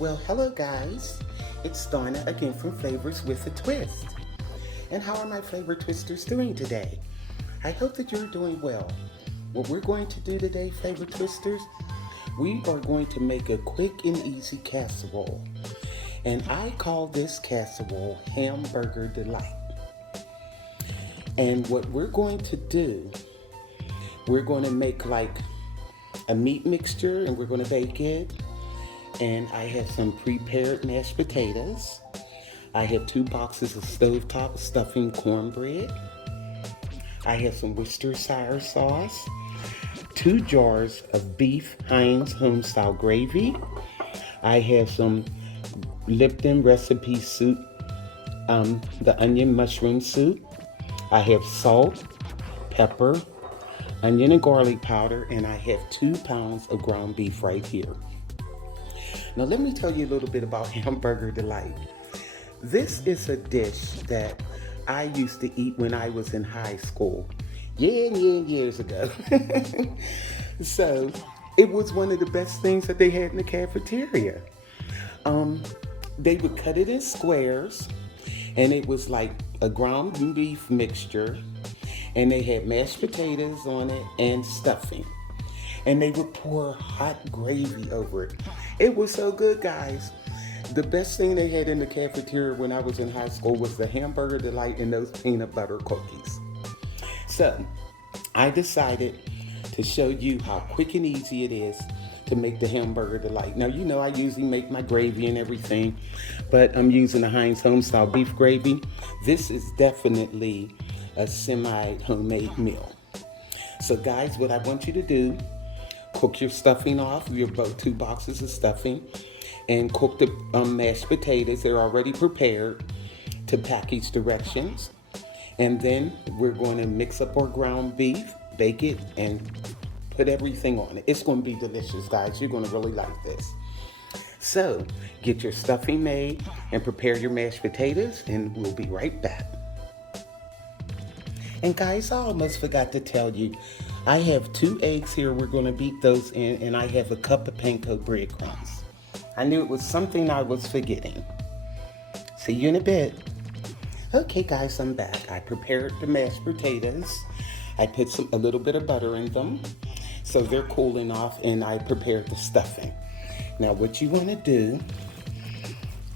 Well, hello guys. It's Donna again from Flavors with a Twist. And how are my flavor twisters doing today? I hope that you're doing well. What we're going to do today, flavor twisters, we are going to make a quick and easy casserole. And I call this casserole Hamburger Delight. And what we're going to do, we're going to make like a meat mixture and we're going to bake it. And I have some prepared mashed potatoes. I have 2 boxes of stovetop stuffing cornbread. I have some Worcestershire sauce, 2 jars of beef Heinz Homestyle gravy. I have some Lipton recipe soup, the onion mushroom soup. I have salt, pepper, onion and garlic powder, and I have 2 pounds of ground beef right here. Now let me tell you a little bit about Hamburger Delight. This is a dish that I used to eat when I was in high school. Years ago. So it was one of the best things that they had in the cafeteria. They would cut it in squares, and it was like a ground beef mixture, and they had mashed potatoes on it and stuffing. And they would pour hot gravy over it. It was so good, guys. The best thing they had in the cafeteria when I was in high school was the Hamburger Delight and those peanut butter cookies. So I decided to show you how quick and easy it is to make the Hamburger Delight. Now, you know I usually make my gravy and everything, but I'm using the Heinz Homestyle beef gravy. This is definitely a semi-homemade meal. So guys, what I want you to do, cook your stuffing off, your 2 boxes of stuffing, and cook the mashed potatoes. They're already prepared to package directions. And then we're going to mix up our ground beef, bake it, and put everything on it. It's going to be delicious, guys. You're going to really like this. So get your stuffing made and prepare your mashed potatoes, and we'll be right back. And guys, I almost forgot to tell you, I have 2 eggs here. We're going to beat those in, and I have a cup of panko breadcrumbs. I knew it was something I was forgetting. See you in a bit. Okay, guys, I'm back. I prepared the mashed potatoes. I put a little bit of butter in them, so they're cooling off, and I prepared the stuffing. Now, what you want to do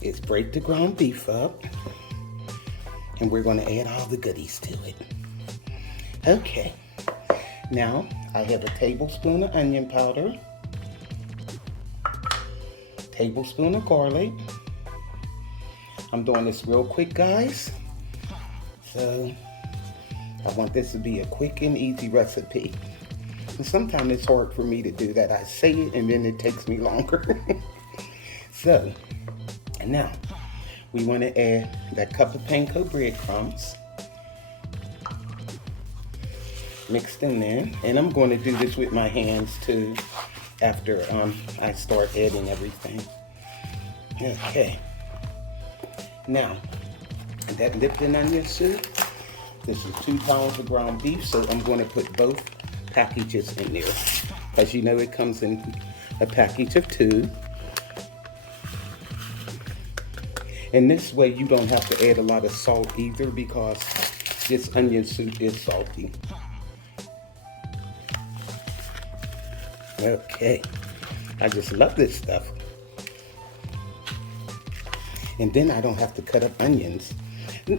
is break the ground beef up, and we're going to add all the goodies to it. Okay. Now, I have a tablespoon of onion powder, tablespoon of garlic. I'm doing this real quick, guys. So, I want this to be a quick and easy recipe. And sometimes it's hard for me to do that. I say it and then it takes me longer. So, and now, we want to add that cup of panko breadcrumbs. Mixed in there, and I'm going to do this with my hands too after I start adding everything. Okay, now that Lipton onion soup, this is 2 pounds of ground beef, so I'm going to put both packages in there. As you know, it comes in a package of 2, and this way you don't have to add a lot of salt either, because this onion soup is salty. Okay, I just love this stuff. And then I don't have to cut up onions.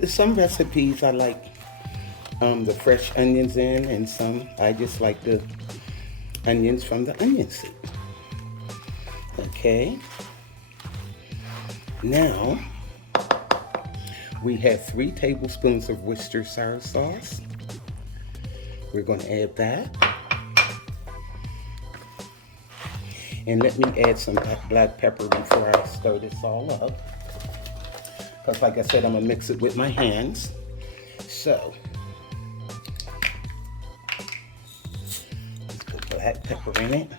Some recipes I like the fresh onions in, and some I just like the onions from the onion soup. Okay, now we have 3 tablespoons of Worcestershire sauce. We're going to add that. And let me add some black pepper before I stir this all up. Because like I said, I'm going to mix it with my hands. So, let's put black pepper in it.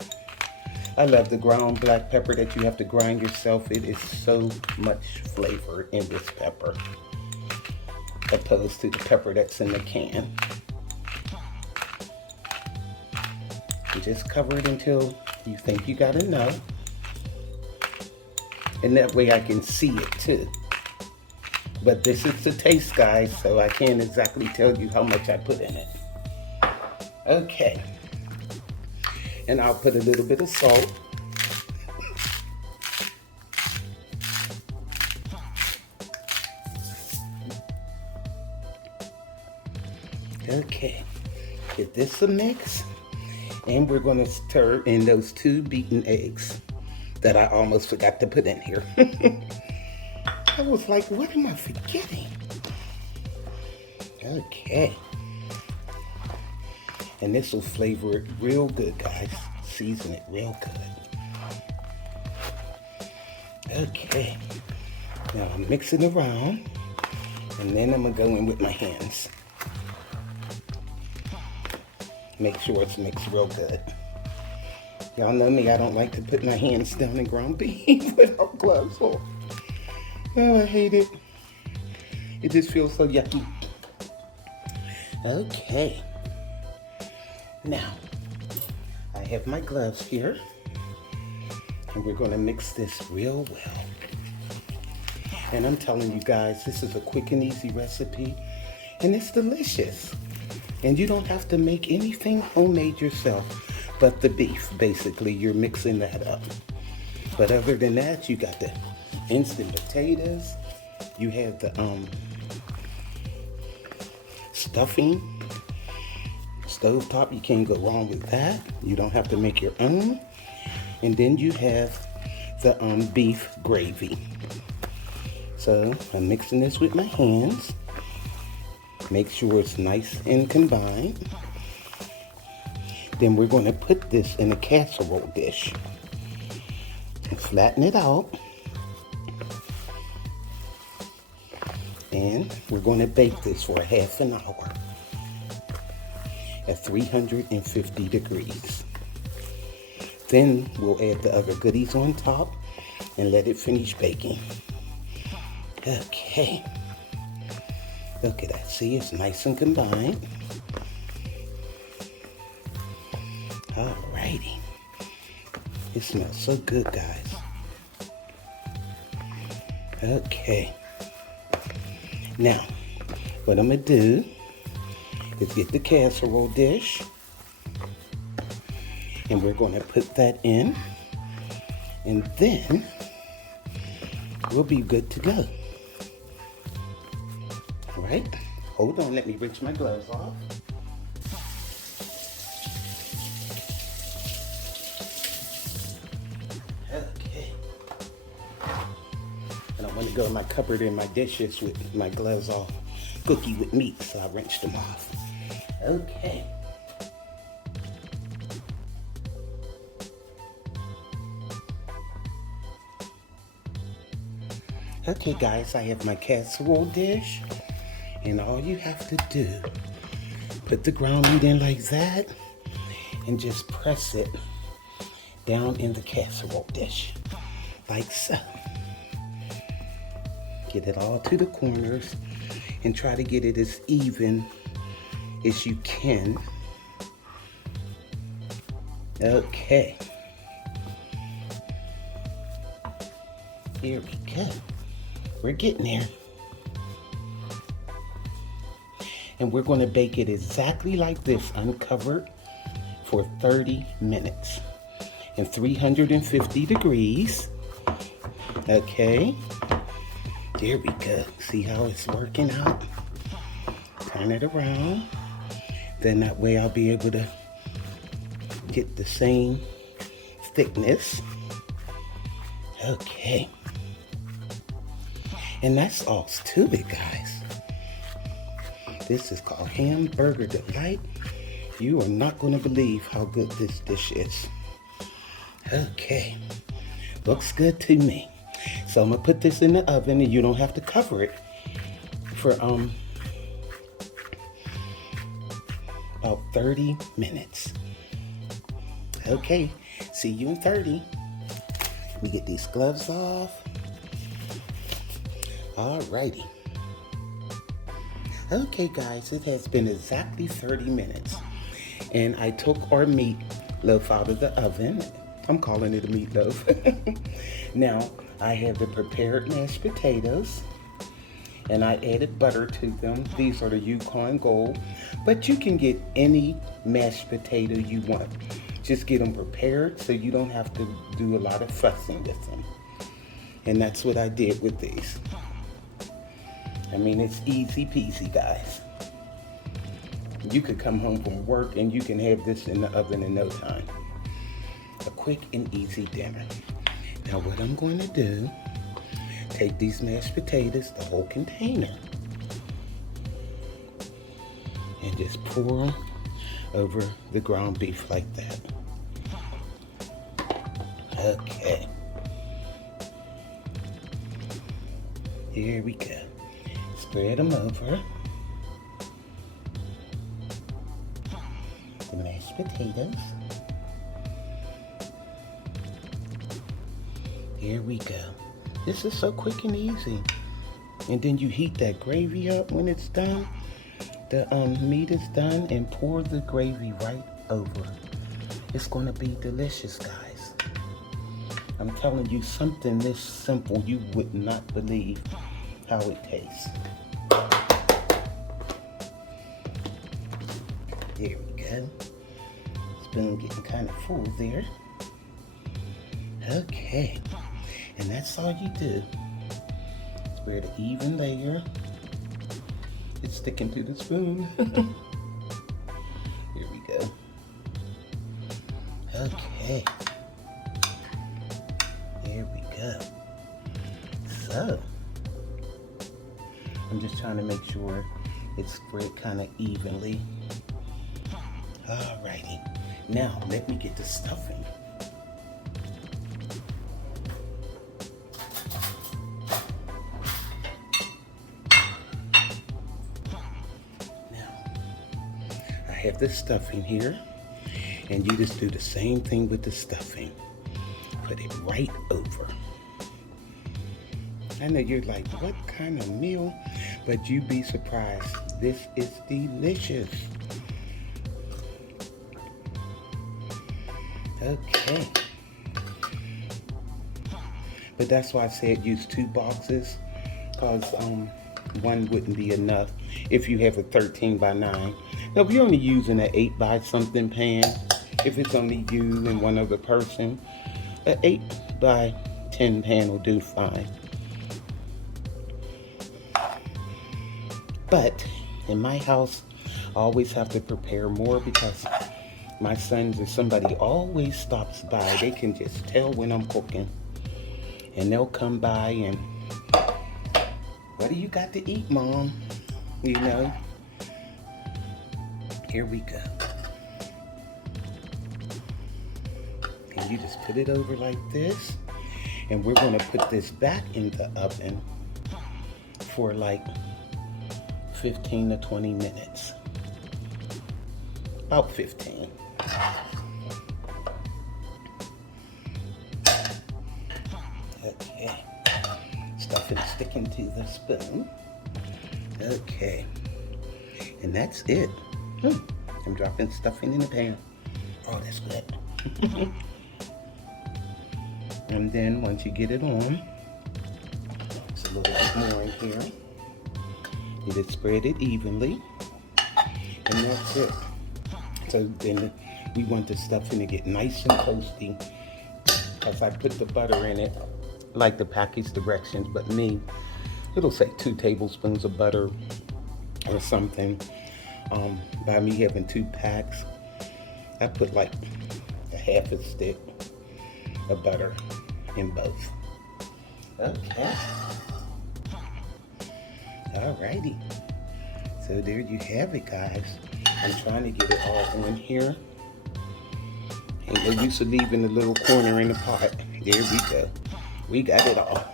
I love the ground black pepper that you have to grind yourself. It is so much flavor in this pepper, opposed to the pepper that's in the can. You just cover it until you think you got enough. And that way I can see it too. But this is the taste, guys, so I can't exactly tell you how much I put in it. Okay. And I'll put a little bit of salt. Okay. Give this a mix. And we're going to stir in those 2 beaten eggs that I almost forgot to put in here. I was like, what am I forgetting? Okay. And this will flavor it real good, guys. Season it real good. Okay. Now I'm mixing around. And then I'm going to go in with my hands. Make sure it's mixed real good. Y'all know me, I don't like to put my hands down in ground beef without gloves on. Oh, I hate it. It just feels so yucky. Okay. Now, I have my gloves here. And we're going to mix this real well. And I'm telling you guys, this is a quick and easy recipe. And it's delicious. And you don't have to make anything homemade yourself but the beef. Basically, you're mixing that up. But other than that, you got the instant potatoes. You have the stuffing. Stovetop, you can't go wrong with that. You don't have to make your own. And then you have the beef gravy. So I'm mixing this with my hands. Make sure it's nice and combined. Then we're going to put this in a casserole dish. And flatten it out. And we're going to bake this for a half an hour at 350 degrees. Then we'll add the other goodies on top and let it finish baking. Okay. Look at that. See, it's nice and combined. Alrighty. It smells so good, guys. Okay. Now, what I'm going to do is get the casserole dish. And we're going to put that in. And then we'll be good to go. All right. Hold on. Let me rinse my gloves off. Okay. And I want to go in my cupboard and my dishes with my gloves off. Cookie with meat, so I rinsed them off. Okay. Okay guys, I have my casserole dish, and all you have to do, put the ground meat in like that, and just press it down in the casserole dish, like so. Get it all to the corners, and try to get it as even as you can. Okay. Here we go. We're getting there. And we're going to bake it exactly like this, uncovered, for 30 minutes. And 350 degrees. Okay. There we go. See how it's working out? Turn it around. Then that way I'll be able to get the same thickness. Okay. And that's all to it, guys. This is called Hamburger Delight. You are not going to believe how good this dish is. Okay. Looks good to me. So I'm going to put this in the oven, and you don't have to cover it for about 30 minutes. Okay. See you in 30. Let me get these gloves off. Alrighty. Okay guys, it has been exactly 30 minutes. And I took our meatloaf out of the oven. I'm calling it a meatloaf. Now, I have the prepared mashed potatoes, and I added butter to them. These are the Yukon Gold, but you can get any mashed potato you want. Just get them prepared so you don't have to do a lot of fussing with them. And that's what I did with these. I mean, it's easy peasy, guys. You could come home from work and you can have this in the oven in no time. A quick and easy dinner. Now what I'm going to do, take these mashed potatoes, the whole container, and just pour them over the ground beef like that. Okay. Here we go. Spread them over the mashed potatoes. Here we go. This is so quick and easy. And then you heat that gravy up when it's done. The meat is done, and pour the gravy right over. It's gonna be delicious, guys. I'm telling you, something this simple, you would not believe how it tastes. There we go. Spoon getting kind of full there. Okay. And that's all you do. Spread an even layer. It's sticking to the spoon. Here we go. Okay. Here we go. So, I'm just trying to make sure it's spread kind of evenly. Alrighty. Now, let me get the stuffing. I have the stuffing here, and you just do the same thing with the stuffing. Put it right over. I know you're like, what kind of meal? But you'd be surprised. This is delicious. Okay. But that's why I said use 2 boxes, because one wouldn't be enough if you have a 13 by 9. Now, if you're only using an 8 by something pan, if it's only you and one other person, an 8 by 10 pan will do fine. But in my house, I always have to prepare more because my sons or somebody always stops by. They can just tell when I'm cooking. And they'll come by and, what do you got to eat, Mom? You know? Here we go. And you just put it over like this. And we're going to put this back in the oven for like 15 to 20 minutes. About 15. Okay. Stuff is sticking to the spoon. Okay. And that's it. I'm dropping stuffing in the pan. Oh, that's good. And then once you get it on, it's a little bit more in here. You just spread it evenly. And that's it. So then we want the stuffing to get nice and toasty. As I put the butter in it, like the package directions, but me, it'll say 2 tablespoons of butter or something. By me having 2 packs, I put like a half a stick of butter in both. Okay. Alrighty. So there you have it, guys. I'm trying to get it all in here. And we're used to leaving a little corner in the pot. There we go. We got it all.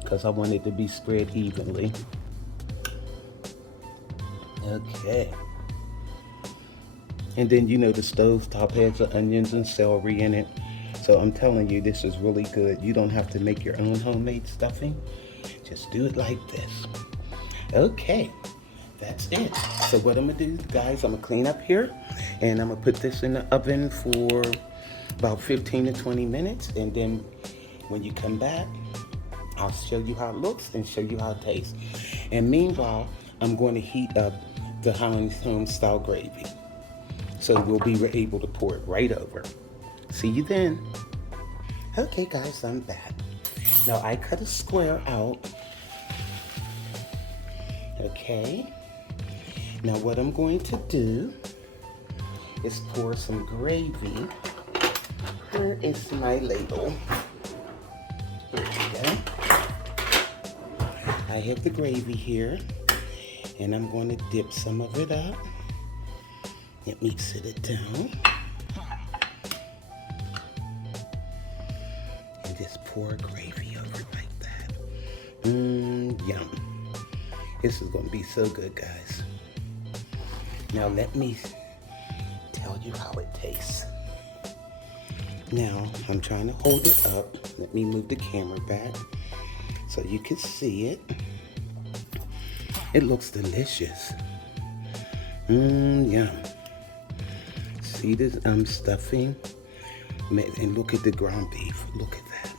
Because I want it to be spread evenly. Okay. And then, you know, the stovetop has the onions and celery in it. So I'm telling you, this is really good. You don't have to make your own homemade stuffing. Just do it like this. Okay. That's it. So what I'm going to do, guys, I'm going to clean up here. And I'm going to put this in the oven for about 15 to 20 minutes. And then When you come back, I'll show you how it looks and show you how it tastes. And meanwhile, I'm going to heat up the Heinz Homestyle gravy. So we'll be able to pour it right over. See you then. Okay guys, I'm back. Now I cut a square out. Okay. Now what I'm going to do is pour some gravy. Where is my ladle? Here we go. I have the gravy here, and I'm going to dip some of it up. Let me sit it down. And just pour gravy over it like that. Yum. This is going to be so good, guys. Now let me tell you how it tastes. Now, I'm trying to hold it up. Let me move the camera back so you can see it. It looks delicious. Yum. See this stuffing? And look at the ground beef. Look at that.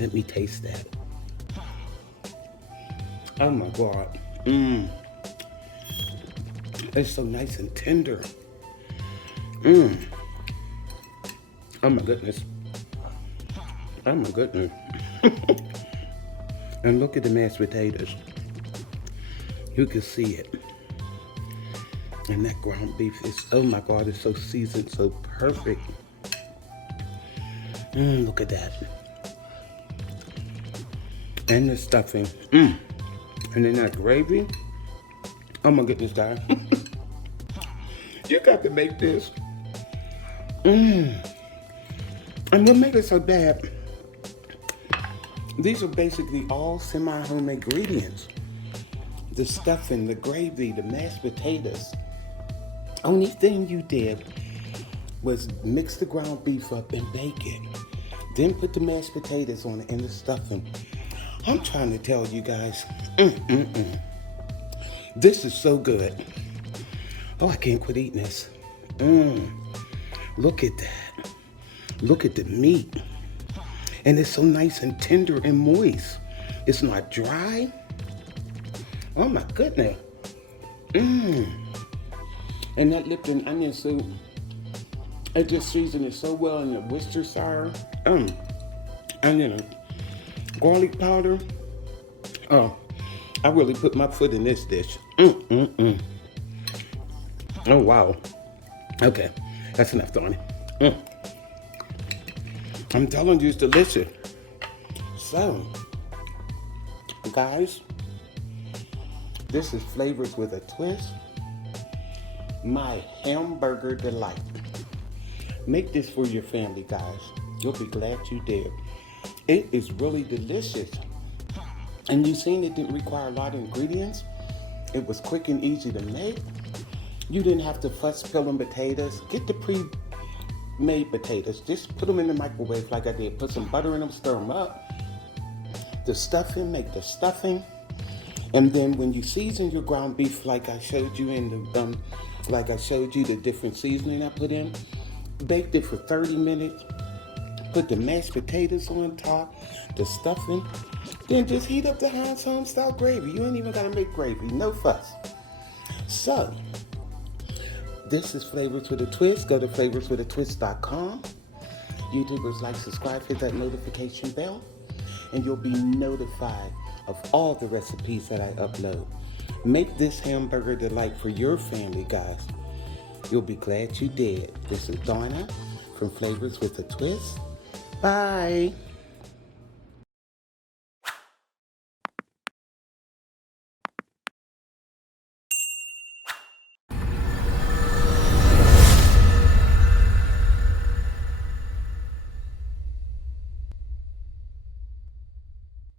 Let me taste that. Oh my God. It's so nice and tender. Oh my goodness. Oh my goodness. And look at the mashed potatoes. You can see it. And that ground beef is, oh my God, it's so seasoned, so perfect. Look at that. And the stuffing. And then that gravy. Oh my goodness, guys. You got to make this. And what makes it so bad, these are basically all semi-home ingredients. The stuffing, the gravy, the mashed potatoes. Only thing you did was mix the ground beef up and bake it. Then put the mashed potatoes on it and the stuffing. I'm trying to tell you guys, this is so good. Oh, I can't quit eating this. Look at that. Look at the meat. And it's so nice and tender and moist. It's not dry. Oh my goodness. And that Lipton Onion Soup, it just seasoned it so well in the Worcestershire. And then garlic powder. Oh, I really put my foot in this dish. Oh wow. Okay, that's enough, Donnie. I'm telling you, it's delicious. So, guys, this is Flavors with a Twist. My Hamburger Delight. Make this for your family, guys. You'll be glad you did. It is really delicious. And you seen it didn't require a lot of ingredients. It was quick and easy to make. You didn't have to fuss peeling potatoes. Get the pre-made potatoes. Just put them in the microwave like I did. Put some butter in them, stir them up. The stuffing, make the stuffing. And then when you season your ground beef, like I showed you in the, the different seasoning I put in, baked it for 30 minutes. Put the mashed potatoes on top, the stuffing. Then just heat up the Heinz Homestyle gravy. You ain't even gotta make gravy, no fuss. So, this is Flavors with a Twist. Go to flavorswithatwist.com. YouTubers, like, subscribe, hit that notification bell, and you'll be notified of all the recipes that I upload. Make this Hamburger Delight for your family, guys. You'll be glad you did. This is Donna from Flavors with a Twist. Bye.